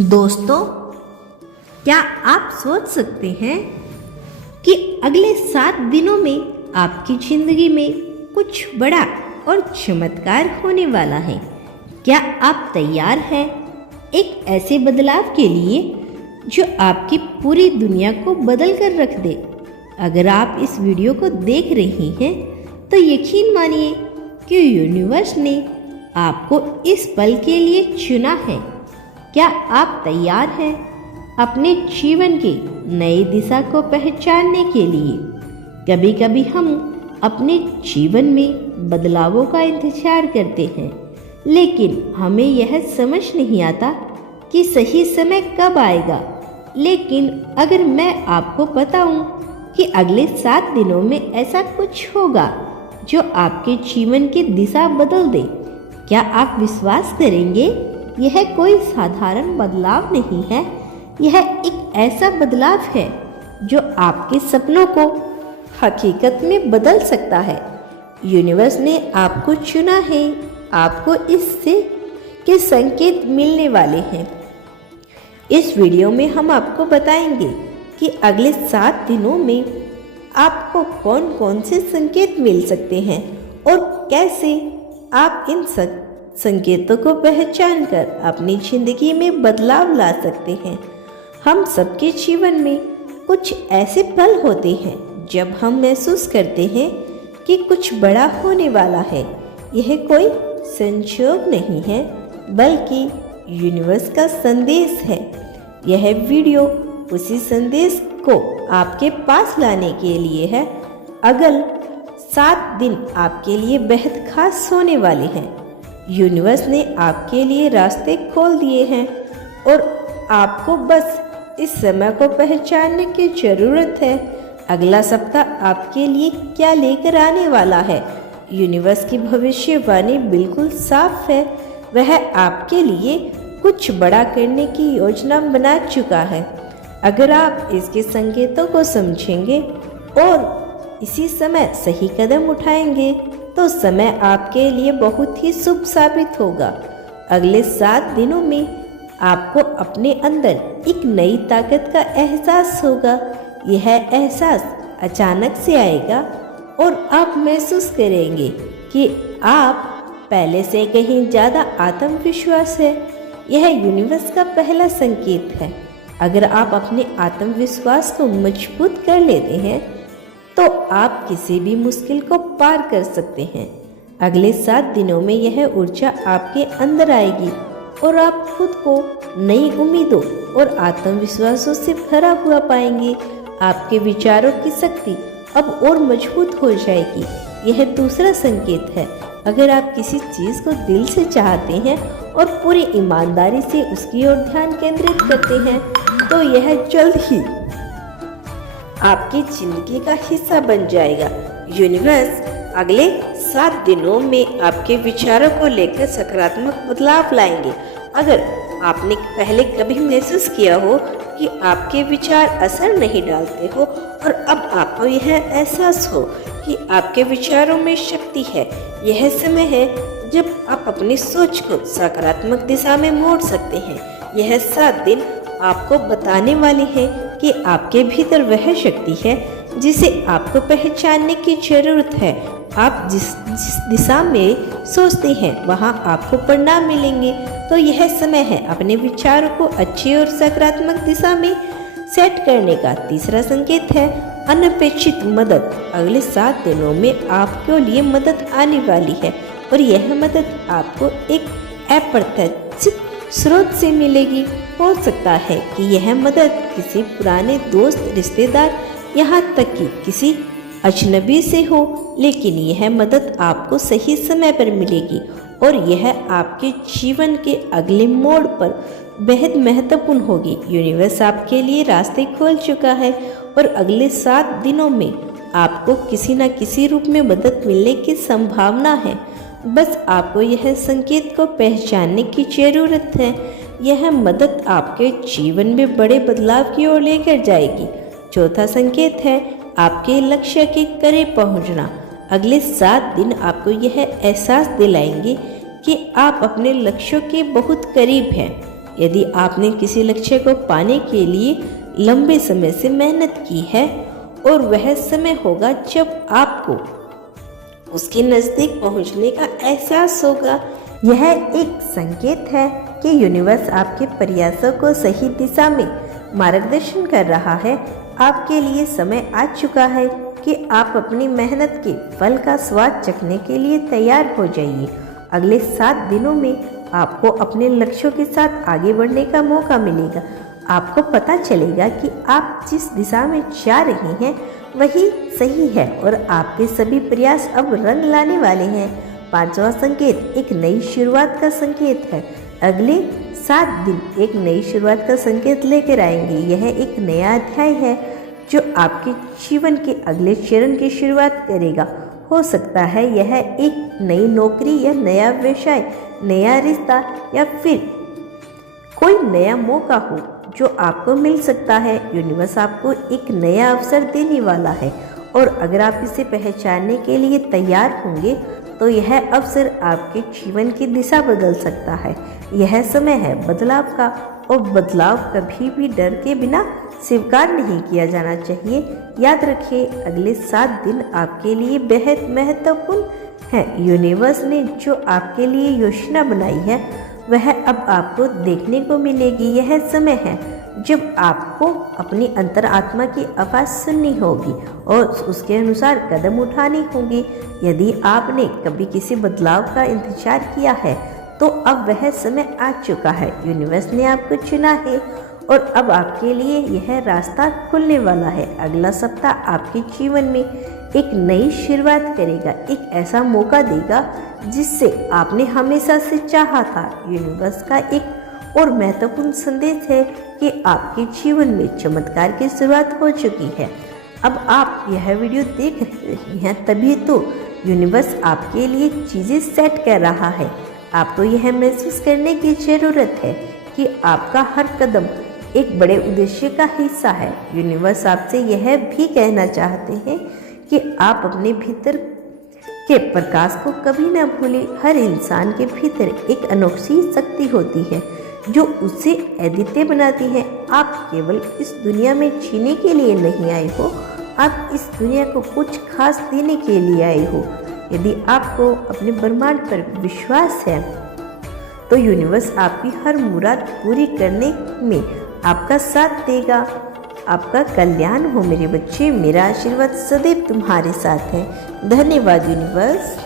दोस्तों, क्या आप सोच सकते हैं कि अगले 7 दिनों में आपकी जिंदगी में कुछ बड़ा और चमत्कार होने वाला है? क्या आप तैयार हैं एक ऐसे बदलाव के लिए जो आपकी पूरी दुनिया को बदल कर रख दे? अगर आप इस वीडियो को देख रही हैं तो यकीन मानिए कि यूनिवर्स ने आपको इस पल के लिए चुना है। क्या आप तैयार हैं अपने जीवन की नई दिशा को पहचानने के लिए? कभी कभी हम अपने जीवन में बदलावों का इंतजार करते हैं, लेकिन हमें यह समझ नहीं आता कि सही समय कब आएगा। लेकिन अगर मैं आपको बताऊं कि अगले 7 दिनों में ऐसा कुछ होगा जो आपके जीवन की दिशा बदल दे, क्या आप विश्वास करेंगे? यह कोई साधारण बदलाव नहीं है, यह एक ऐसा बदलाव है जो आपके सपनों को हकीकत में बदल सकता है। यूनिवर्स ने आपको चुना है, आपको इससे के संकेत मिलने वाले हैं। इस वीडियो में हम आपको बताएंगे कि अगले 7 दिनों में आपको कौन कौन से संकेत मिल सकते हैं और कैसे आप इन संकेतों को पहचान कर अपनी जिंदगी में बदलाव ला सकते हैं। हम सबके जीवन में कुछ ऐसे पल होते हैं जब हम महसूस करते हैं कि कुछ बड़ा होने वाला है। यह कोई संयोग नहीं है, बल्कि यूनिवर्स का संदेश है। यह वीडियो उसी संदेश को आपके पास लाने के लिए है। अगले 7 दिन आपके लिए बेहद खास होने वाले हैं। यूनिवर्स ने आपके लिए रास्ते खोल दिए हैं और आपको बस इस समय को पहचानने की ज़रूरत है। अगला सप्ताह आपके लिए क्या लेकर आने वाला है? यूनिवर्स की भविष्यवाणी बिल्कुल साफ है। वह आपके लिए कुछ बड़ा करने की योजना बना चुका है। अगर आप इसके संकेतों को समझेंगे और इसी समय सही कदम उठाएंगे तो समय आपके लिए बहुत ही शुभ साबित होगा। अगले 7 दिनों में आपको अपने अंदर एक नई ताकत का एहसास होगा। यह एहसास अचानक से आएगा और आप महसूस करेंगे कि आप पहले से कहीं ज़्यादा आत्मविश्वास है। यह यूनिवर्स का पहला संकेत है। अगर आप अपने आत्मविश्वास को मजबूत कर लेते हैं तो आप किसी भी मुश्किल को पार कर सकते हैं। अगले 7 दिनों में यह ऊर्जा आपके अंदर आएगी और आप खुद को नई उम्मीदों और आत्मविश्वासों से भरा हुआ पाएंगे। आपके विचारों की शक्ति अब और मजबूत हो जाएगी। यह दूसरा संकेत है। अगर आप किसी चीज़ को दिल से चाहते हैं और पूरी ईमानदारी से उसकी ओर ध्यान केंद्रित करते हैं तो यह जल्द ही आपकी जिंदगी का हिस्सा बन जाएगा। यूनिवर्स अगले 7 दिनों में आपके विचारों को लेकर सकारात्मक बदलाव लाएंगे। अगर आपने पहले कभी महसूस किया हो कि आपके विचार असर नहीं डालते हो और अब आपको यह एहसास हो कि आपके विचारों में शक्ति है, यह समय है जब आप अपनी सोच को सकारात्मक दिशा में मोड़ सकते हैं। यह 7 दिन आपको बताने वाले हैं कि आपके भीतर वह शक्ति है जिसे आपको पहचानने की जरूरत है। आप जिस दिशा में सोचते हैं वहां आपको परिणाम मिलेंगे। तो यह समय है अपने विचारों को अच्छी और सकारात्मक दिशा में सेट करने का। तीसरा संकेत है अनपेक्षित मदद। अगले 7 दिनों में आपके लिए मदद आने वाली है और यह मदद आपको एक अप्रत्याशित स्रोत से मिलेगी। हो सकता है कि यह मदद किसी पुराने दोस्त, रिश्तेदार, यहाँ तक कि किसी अजनबी से हो, लेकिन यह मदद आपको सही समय पर मिलेगी और यह आपके जीवन के अगले मोड़ पर बेहद महत्वपूर्ण होगी। यूनिवर्स आपके लिए रास्ते खोल चुका है और अगले 7 दिनों में आपको किसी न किसी रूप में मदद मिलने की संभावना है। बस आपको यह संकेत को पहचानने की जरूरत है। यह मदद आपके जीवन में बड़े बदलाव की ओर लेकर जाएगी। चौथा संकेत है आपके लक्ष्य के करीब पहुंचना। अगले 7 दिन आपको यह एहसास दिलाएंगे कि आप अपने लक्ष्यों के बहुत करीब हैं। यदि आपने किसी लक्ष्य को पाने के लिए लंबे समय से मेहनत की है और वह समय होगा जब आपको उसके नज़दीक पहुंचने का एहसास होगा। यह एक संकेत है कि यूनिवर्स आपके प्रयासों को सही दिशा में मार्गदर्शन कर रहा है। आपके लिए समय आ चुका है कि आप अपनी मेहनत के फल का स्वाद चखने के लिए तैयार हो जाइए। अगले 7 दिनों में आपको अपने लक्ष्यों के साथ आगे बढ़ने का मौका मिलेगा। आपको पता चलेगा कि आप जिस दिशा में जा रहे हैं वही सही है और आपके सभी प्रयास अब रंग लाने वाले हैं। 5वां संकेत एक नई शुरुआत का संकेत है। अगले 7 दिन एक नई शुरुआत का संकेत लेकर आएंगे। यह एक नया अध्याय है जो आपके जीवन के अगले चरण की शुरुआत करेगा। हो सकता है यह एक नई नौकरी या नया व्यवसाय, नया रिश्ता या फिर कोई नया मौका हो जो आपको मिल सकता है। यूनिवर्स आपको एक नया अवसर देने वाला है और अगर आप इसे पहचानने के लिए तैयार होंगे तो यह अवसर आपके जीवन की दिशा बदल सकता है। यह समय है बदलाव का और बदलाव कभी भी डर के बिना स्वीकार नहीं किया जाना चाहिए। याद रखिए, अगले 7 दिन आपके लिए बेहद महत्वपूर्ण है। यूनिवर्स ने जो आपके लिए योजना बनाई है वह अब आपको देखने को मिलेगी। यह समय है जब आपको अपनी अंतरात्मा की आवाज़ सुननी होगी और उसके अनुसार कदम उठाने होंगे। यदि आपने कभी किसी बदलाव का इंतजार किया है तो अब वह समय आ चुका है। यूनिवर्स ने आपको चुना है और अब आपके लिए यह रास्ता खुलने वाला है। अगला सप्ताह आपके जीवन में एक नई शुरुआत करेगा, एक ऐसा मौका देगा जिससे आपने हमेशा से चाहा था। यूनिवर्स का एक और महत्वपूर्ण संदेश है कि आपके जीवन में चमत्कार की शुरुआत हो चुकी है। अब आप यह वीडियो देख रहे हैं तभी तो यूनिवर्स आपके लिए चीज़ें सेट कर रहा है। आपको यह महसूस करने की ज़रूरत है कि आपका हर कदम एक बड़े उद्देश्य का हिस्सा है। यूनिवर्स आपसे यह भी कहना चाहते हैं कि आप अपने भीतर के प्रकाश को कभी ना भूलें। हर इंसान के भीतर एक अनोखी शक्ति होती है जो उसे अद्वितीय बनाती है। आप केवल इस दुनिया में जीने के लिए नहीं आए हो, आप इस दुनिया को कुछ खास देने के लिए आए हो। यदि आपको अपने ब्रह्मांड पर विश्वास है तो यूनिवर्स आपकी हर मुराद पूरी करने में आपका साथ देगा। आपका कल्याण हो मेरे बच्चे। मेरा आशीर्वाद सदैव तुम्हारे साथ है। धन्यवाद यूनिवर्स।